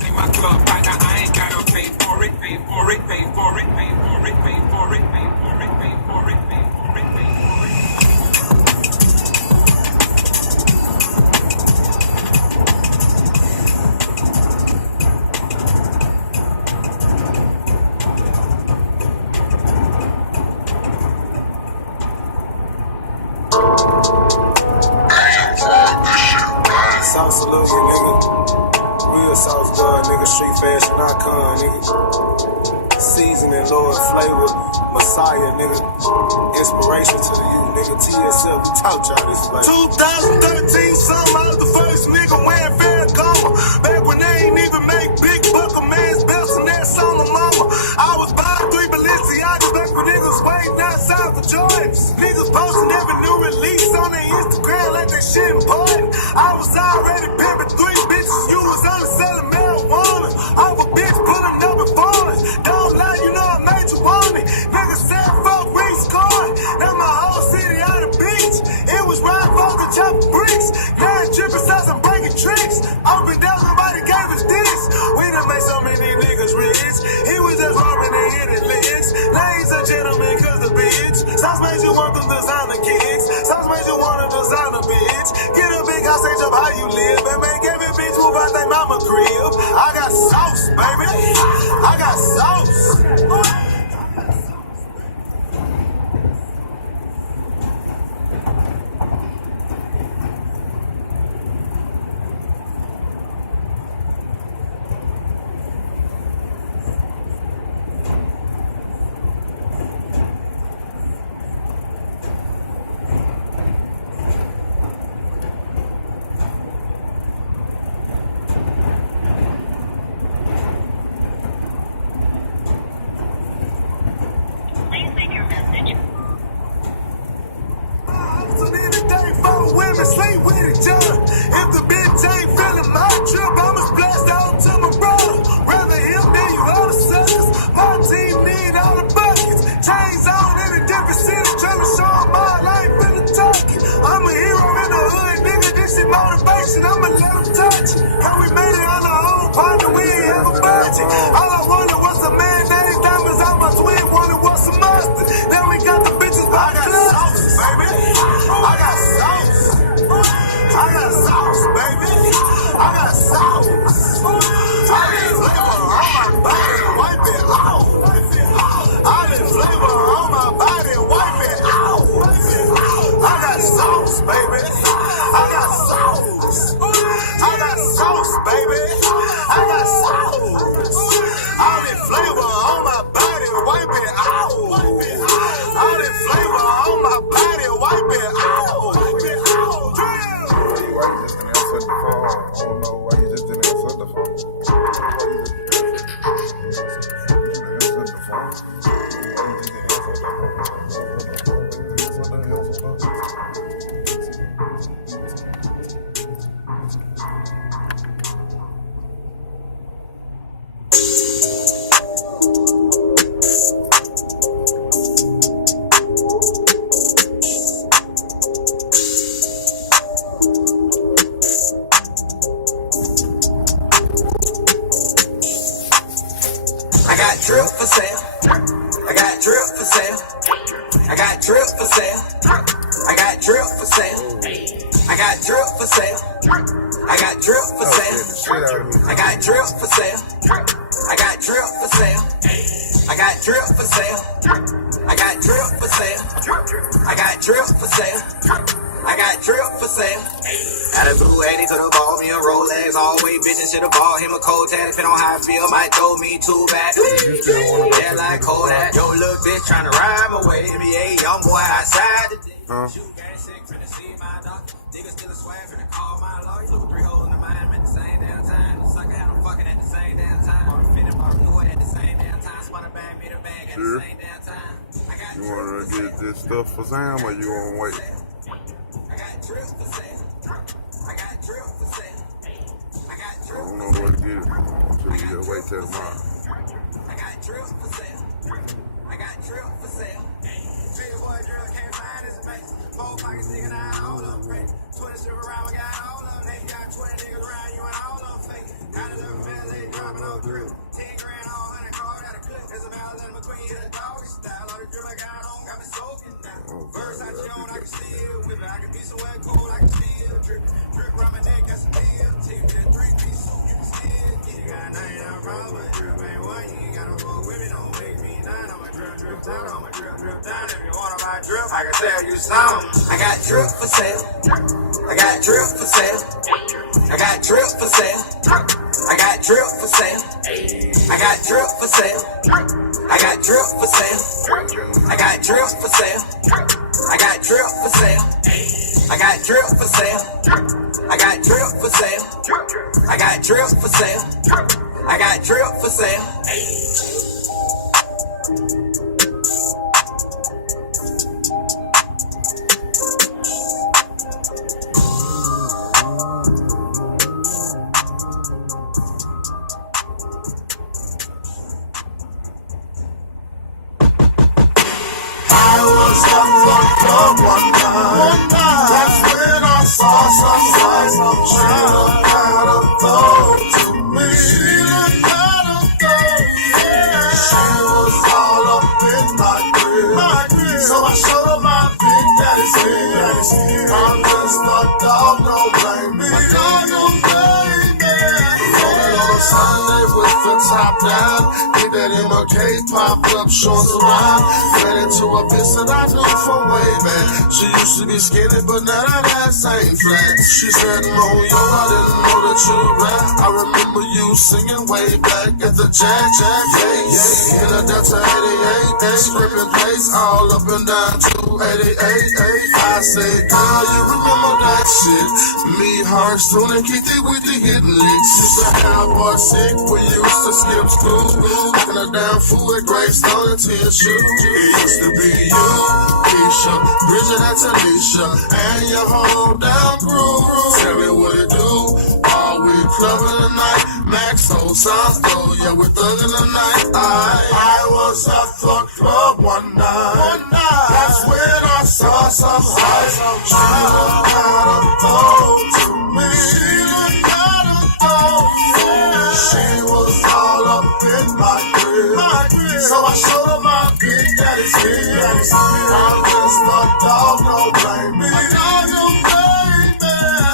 In my club right now, I ain't gotta pay for it, pay for it, pay for it, pay for it, pay for it, pay for it, pay for it, pay for it, pay for it. Sauce salute, nigga. Real sauce god, nigga. Street fashion icon, nigga. Seasoning, Lord flavor, Messiah, nigga. Inspiration to the youth, nigga. TSL, we taught y'all this flavor. 2013, something, I was the first nigga wearing fair coma. Back when they ain't even make big buckle man's belts and that's on my mama. I was buying 3 Balenciagas back when niggas waiting outside for joints. Niggas posting every new release on their Instagram like they shit important. I was already pimping 3 bitches, you was only selling marijuana. I was a bitch pulling up and falling. Don't lie, you know I made you want it. Niggas said fuck rescoring. Now my whole city on the beach. It was ride folks and chopping bricks. Now it's tripping sides and breaking tricks. Open down, somebody gave us this. We done made so many niggas rich. He was just robbing and hitting licks. Ladies and gentlemen, cause the bitch. Sauce made you want them designer kicks. Sauce made you want a designer bitch. Get a big house, change up how you live. And make every bitch move out their mama crib. I got sauce, baby. I got sauce. Women sleep with each other. If the bitch ain't feeling my trip, I'ma splash out to my brother. Rather him than you all the suckers. My team need all the buckets. Chains on in a different city, trying to show them my life in the talking. I'm a hero in the hood, nigga. This shit motivation. I'ma let them touch it. How we made it on our own partner, we ain't have a budget. All I wanted was some mayonnaise, diamonds on my twin, wanted was some mustard. Then we got the bitches by the clubs, baby. I got sauce. I got sauce, baby. I got sauce. I got flavor on my body, wipe it out. I got flavor on my body, wipe it out. I got sauce, baby. I got sauce. I got sauce, baby. I got sauce. I got flavor on my body, wipe it out. I got flavor on my body, wipe it out. I don't know why you just didn't answer the phone. I got drip for sale. I got drip for sale. I got drip for sale. I got drip for sale. I got drip for sale. I got drip for sale. I got drip for sale. I got drip for sale. I got drip for sale. I got drip for sale. I got drip for sale. I got drip for sale. Out of blue 80 could've bought me a Rolex. Always bitchin' should've bought him a cold tag. Depending on how I feel, might throw me too bad. Yeah, like Kodak. Yo, little bitch tryna ride my way. NBA young boy outside today. Shoot gang sick, finna see my doctor. Niggas still a swag, finna call my lawyer. Look 3 holes in the mind at the same damn time. The sucker had them fucking at the same damn time. On the finna bought a new at the same damn time. Spun a bag, made a bag at the same damn time. You wanna get this stuff for Sam or you wanna wait? I got drip for sale. I got drip for sale. I got drip. I don't know where to get it until we just wait till tomorrow. I got drip for sale. I got drip for sale. Big boy drill can't find his base. 4 pockets sticking out all of them fake. 20 strip around, we got all of them. They got 20 niggas around you and all of them fake. Got a little village. dropping no drip. 10 grand on 100 card out of clip. There's a mile in McQueen, hit a dog style. All the drip I got on, got me soaking now. Versace on, I can still whip it. I can be somewhere cold, I can still drip. Drip around my neck, got some deal. Take that 3-piece suit, you can still get it. Got nothing I'm wrong, but drip ain't one. You ain't got no fuck with me, don't make me none. I'ma drip down, I'ma drip down. If you want my drip, I can tell you something. I got drip for sale. I got drip for sale. I got drip for sale. I got drip for sale. I got drip for sale. I got drip for sale. I got drip for sale. I got drip for sale. I got drip for sale. I got drip for sale. I got drip for sale. I got drip for sale. One night, that's when I saw some she looked kind of throw to me. She looked kind of throw, yeah. She was all up in my grill. So I showed her my big daddy's head. I'm just a dog, don't blame me. Rolling on a Sunday with the top down. Get that MK pop up, shorts around. Ran into a bitch that I knew from way back. She used to be skinny, but now that ass ain't flat. She said, Romeo, I didn't know that you rap. I remember you singing way back at the Jack Case. In the Delta 88, stripping place all up and down 288. I say, girl, you remember that shit? Me, her, Soon and Keithy with the hidden licks. She's a cowboy sick, we used to skip school. Looking her down food at Gravestone and TSU. It used to be you, Keisha, Bridget and Talisha, and your whole down crew. Tell me what it do. Are we clubbing tonight? Max old sounds though, yeah, we're thugging tonight. I was at the club one night. That's when I saw some high. She looked kind of throw to me. She looked kind of throw, yeah. She was all up in my grill. So I showed her my big daddy's head. I'm just a dog, don't blame me.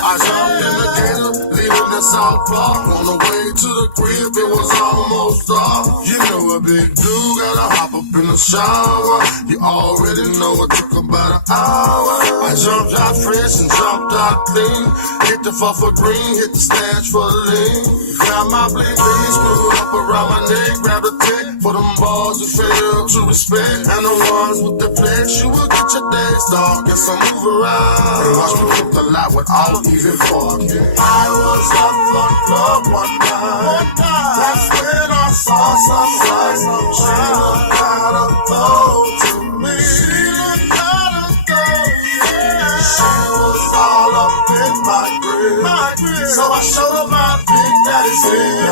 I jumped in the gator, leaving the South Park. On the way to the crib, it was almost dark. You know a big dude gotta hop up in the shower. You already know it took about an hour. I jumped out fresh and jumped out clean. Hit the fuck for green, hit the stash for the lean. Got my bling bling screwed up around my neck. Grab the tech for them balls who fail to respect. And the ones with the flex, you will get your days dark. Guess I move around and watch me flip the lot without even fucking. I was at the club one night. That's when I saw some lights. She looked kind of throw to me. She looked kind of throw, yeah. She was all up in my grill. So I showed her my big daddy's head.